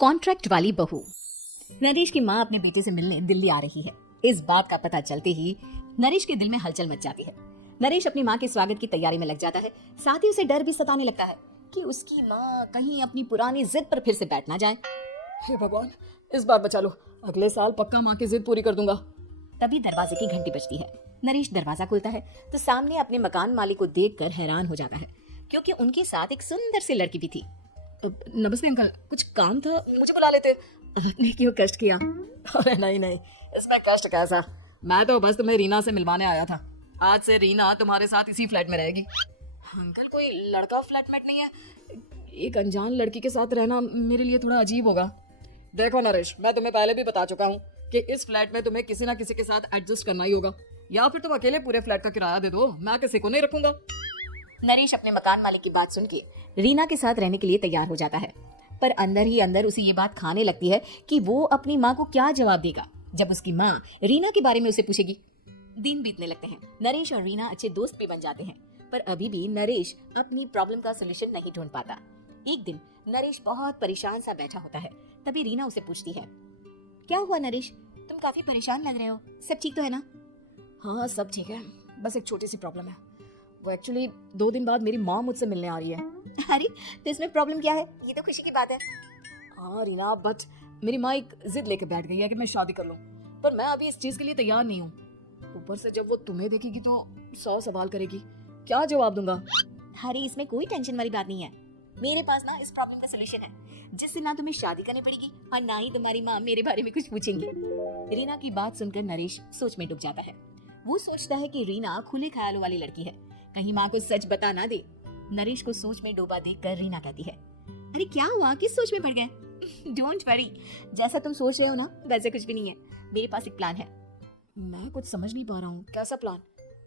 Contract वाली बहू। नरेश की माँ अपने बेटे से मिलने दिल्ली आ रही है। इस बात का पता चलते ही नरेश के दिल में हलचल मच जाती है। नरेश अपनी माँ के स्वागत की तैयारी में लग जाता है। साथ ही उसे डर भी सताने लगता है कि उसकी माँ कहीं अपनी पुरानी जिद पर फिर से बैठ ना जाए। हे भगवान, इस बार बचा लो, अगले साल पक्का माँ की जिद पूरी कर दूंगा। तभी दरवाजे की घंटी बजती है। नरेश दरवाजा खोलता है तो सामने अपने मकान मालिक को देखकर हैरान हो जाता है, क्योंकि उनके साथ एक सुंदर सी लड़की भी थी। नमस्ते अंकल, कुछ काम था, मुझे बुला लेते। आपने क्यों कष्ट किया? अरे नहीं, इसमें कष्ट कैसा, मैं तो बस तुम्हें रीना से मिलवाने आया था। आज से रीना तुम्हारे साथ इसी फ्लैट में रहेगी। अंकल, कोई लड़का फ्लैटमेट नहीं है? एक अनजान लड़की के साथ रहना मेरे लिए थोड़ा अजीब होगा। देखो नरेश, मैं तुम्हें पहले भी बता चुका हूँ कि इस फ्लैट में तुम्हें किसी ना किसी के साथ एडजस्ट करना ही होगा, या फिर तुम अकेले पूरे फ्लैट का किराया दे दो, मैं किसी को नहीं रखूंगा। नरेश अपने मकान मालिक की बात सुन के रीना के साथ रहने के लिए तैयार हो जाता है, पर अंदर ही अंदर उसे ये बात खाने लगती है कि वो अपनी माँ को क्या जवाब देगा जब उसकी माँ रीना के बारे में उसे पूछेगी। दिन बीतने लगते हैं। नरेश और रीना अच्छे दोस्त भी बन जाते हैं, पर अभी भी नरेश अपनी प्रॉब्लम का सलूशन नहीं ढूंढ पाता। एक दिन नरेश बहुत परेशान सा बैठा होता है। तभी रीना उसे पूछती है, क्या हुआ नरेश, तुम काफी परेशान लग रहे हो, सब ठीक तो है ना? हाँ, सब ठीक है, बस एक छोटी सी प्रॉब्लम है। वो एक्चुअली 2 दिन बाद मेरी माँ मुझसे मिलने आ रही है। अरे, तो इसमें प्रॉब्लम क्या है? ये तो खुशी की बात है। हाँ रीना, बट मेरी माँ एक जिद लेके बैठ गई है कि मैं शादी कर लूँ, पर मैं अभी इस चीज के लिए तैयार नहीं हूँ। ऊपर से जब वो तुम्हें देखेगी तो 100 सवाल करेगी, क्या जवाब दूंगा? अरे, इसमें कोई टेंशन वाली बात नहीं है। मेरे पास ना इस प्रॉब्लम का सलूशन है, जिससे ना तुम्हें शादी करनी पड़ेगी और ना ही तुम्हारी माँ मेरे बारे में कुछ पूछेंगी। रीना की बात सुनकर नरेश सोच में डूब जाता है। वो सोचता है कि रीना खुले ख्यालों वाली लड़की है, कहीं माँ को सच बता ना दे। नरेश को सोच में डूबा देखकर रीना कहती है, अरे क्या हुआ, किस सोच में पड़ गए? डोंट वरी, जैसा तुम सोच रहे हो ना वैसे कुछ भी नहीं है। मेरे पास एक प्लान है। मैं कुछ समझ नहीं पा रहा हूँ, कैसा प्लान?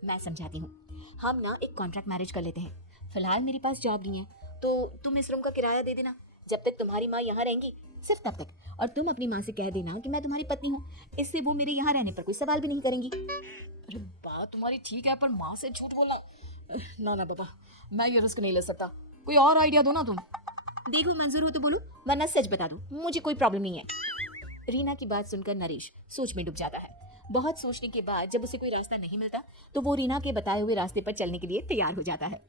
मैं समझाती हूँ। हम ना एक कॉन्ट्रैक्ट मैरिज कर लेते हैं। फिलहाल मेरे पास जॉब नहीं है, तो तुम इस रूम का किराया दे देना जब तक तुम्हारी माँ यहाँ रहेंगी, सिर्फ तब तक। और तुम अपनी माँ से कह देना कि मैं तुम्हारी पत्नी हूँ, इससे वो मेरे यहाँ रहने पर कोई सवाल भी नहीं करेंगी। अरे बात तुम्हारी ठीक है, पर माँ से झूठ बोलना, ना बाबा, मैं ये रिस्क नहीं ले सकता। कोई और आइडिया दो ना तुम। देखो, मंजूर हो तो बोलो, वरना सच बता दो, मुझे कोई प्रॉब्लम नहीं है। रीना की बात सुनकर नरेश सोच में डूब जाता है। बहुत सोचने के बाद जब उसे कोई रास्ता नहीं मिलता तो वो रीना के बताए हुए रास्ते पर चलने के लिए तैयार हो जाता है।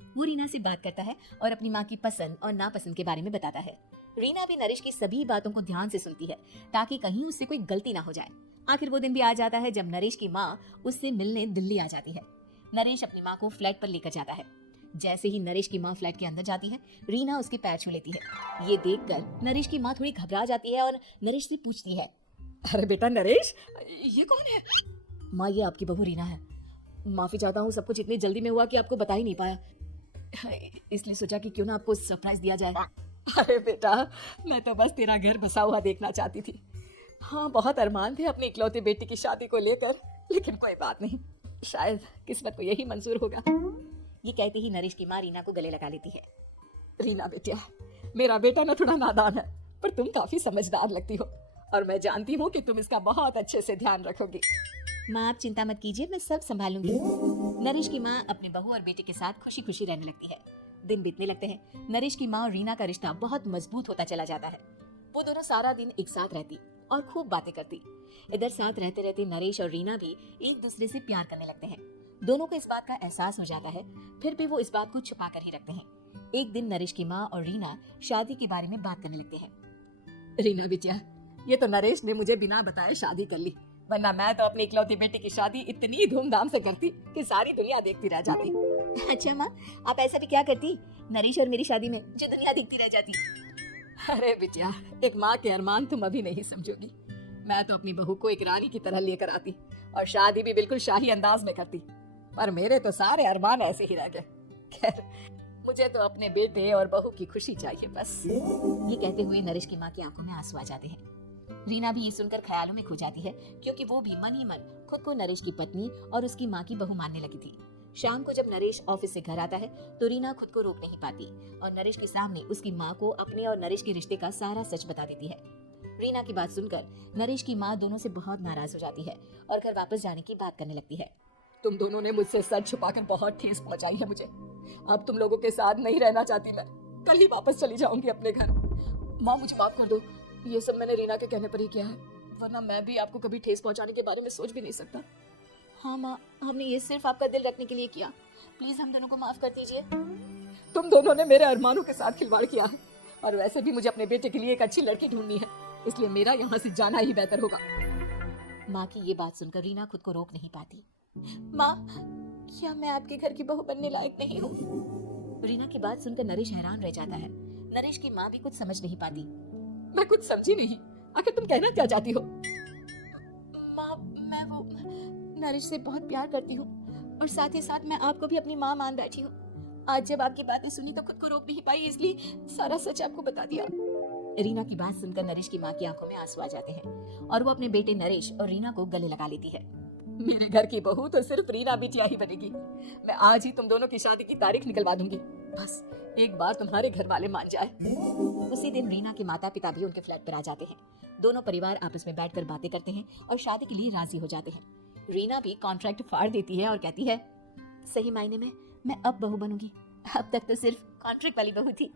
वो रीना से बात करता है और अपनी माँ की पसंद और नापसंद के बारे में बताता है। रीना भी नरेश की सभी बातों को ध्यान से सुनती है, ताकि कहीं उससे कोई गलती ना हो जाए। आखिर वो दिन भी आ जाता है जब नरेश की माँ उससे मिलने दिल्ली आ जाती है। नरेश अपनी माँ को फ्लैट पर लेकर जाता है। जैसे ही नरेश की माँ फ्लैट के अंदर जाती है, रीना उसके पैर छू लेती है। ये देखकर नरेश की माँ थोड़ी घबरा जाती है और नरेश से पूछती है, अरे बेटा नरेश, ये कौन है? माँ, ये आपकी बहू रीना है। माफी चाहता हूँ, सब कुछ इतनी जल्दी में हुआ कि आपको बता ही नहीं पाया, इसलिए सोचा कि क्यों ना आपको सरप्राइज दिया जाए। अरे बेटा, मैं तो बस तेरा घर बसा हुआ देखना चाहती थी। हाँ, बहुत अरमान थे अपनी इकलौती बेटी की शादी को लेकर, लेकिन कोई बात नहीं, शायद किस्मत को यही मंजूर होगा। ये कहते ही नरेश की माँ रीना को गले लगा लेती है। रीना बेटिया, मेरा बेटा ना थोड़ा नादान है, पर तुम काफी समझदार लगती हो, और मैं जानती हूँ कि तुम इसका बहुत अच्छे से ध्यान रखोगी। माँ, आप चिंता मत कीजिए, मैं सब संभालूंगी। नरेश की माँ अपने बहू और बेटे के साथ खुशी खुशी रहने लगती है। दिन बीतने लगते हैं। नरेश की माँ और रीना का रिश्ता बहुत मजबूत होता चला जाता है। वो दोनों सारा दिन एक साथ रहती और खूब बातें करती। इधर साथ रहते रहते नरेश और रीना भी एक दूसरे से प्यार करने लगते हैं। दोनों को इस बात का एहसास हो जाता है, फिर भी वो इस बात को छुपा कर ही रखते हैं। एक दिन नरेश की माँ और रीना शादी के बारे में बात करने लगते हैं। रीना बेटिया, ये तो नरेश ने मुझे बिना बताए शादी कर ली, वरना मैं तो अपनी इकलौती बेटी की शादी इतनी धूमधाम से करती कि सारी दुनिया देखती रह जाती। अच्छा माँ, आप ऐसा भी क्या करती नरेश और मेरी शादी में जो दुनिया देखती रह जाती? अरे बिटिया, एक माँ के अरमान तुम अभी नहीं समझोगी। मैं तो अपनी बहू को एक रानी की तरह लेकर आती और शादी भी बिल्कुल शाही अंदाज में करती, पर मेरे तो सारे अरमान ऐसे ही रह गए। खैर, मुझे तो अपने बेटे और बहू की खुशी चाहिए बस। ये कहते हुए नरेश की माँ की आंखों में आंसू आ जाते हैं। रीना भी ये सुनकर ख्यालों में खो जाती है, क्योंकि वो भी मन ही मन खुद को नरेश की पत्नी और उसकी माँ की बहू मानने लगी थी। शाम को जब नरेश ऑफिस से घर आता है तो रीना खुद को रोक नहीं पाती और नरेश के सामने उसकी माँ को अपने और नरेश के रिश्ते का सारा सच बता देती है। रीना की बात सुनकर नरेश की माँ दोनों से बहुत नाराज हो जाती है और घर वापस जाने की बात करने लगती है। तुम दोनों ने मुझसे सच छुपाकर बहुत ठेस पहुंचाई है मुझे। अब तुम लोगों के साथ नहीं रहना चाहती मैं, कल ही वापस चली जाऊंगी अपने घर। माँ मुझे माफ कर दो, ये सब मैंने रीना के कहने पर ही किया है, वरना मैं भी आपको कभी ठेस पहुंचाने के बारे में सोच भी नहीं सकता। हाँ माँ, हमने ये सिर्फ आपका दिल रखने के लिए किया, प्लीज हम दोनों को माफ कर दीजिए। तुम दोनों ने मेरे अरमानों के साथ खिलवाड़ किया है, और वैसे भी मुझे अपने बेटे के लिए एक अच्छी लड़की ढूंढनी है, इसलिए मेरा यहाँ से जाना ही बेहतर होगा। माँ की ये बात सुनकर रीना खुद को रोक नहीं पाती। माँ, क्या मैं आपके घर की बहू बनने लायक नहीं हूँ? रीना की बात सुनकर नरेश हैरान रह जाता है। नरेश की माँ भी कुछ समझ नहीं पाती। मैं कुछ समझी नहीं, आखिर तुम कहना क्या चाहती हो? माँ, मैं वो नरेश से बहुत प्यार करती हूँ, और साथ ही साथ मैं आपको भी अपनी माँ मान बैठी हूँ। आज जब आपकी बातें सुनी तो खुद को रोक नहीं पाई, इसलिए सारा सच आपको बता दिया। रीना की बात सुनकर नरेश की माँ की आंखों में आंसू आ जाते हैं और वो अपने बेटे नरेश और रीना को गले लगा लेती है। मेरे घर की बहू तो सिर्फ रीना बिटिया ही बनेगी। मैं आज ही तुम दोनों की शादी की तारीख निकलवा दूंगी, बस एक बार तुम्हारे घर वाले मान जाए। उसी दिन रीना के माता पिता भी उनके फ्लैट पर आ जाते हैं। दोनों परिवार आपस में बैठकर बातें करते हैं और शादी के लिए राजी हो जाते हैं। रीना भी कॉन्ट्रैक्ट फाड़ देती है और कहती है, सही मायने में मैं अब बहू बनूंगी, अब तक तो सिर्फ कॉन्ट्रैक्ट वाली बहू थी।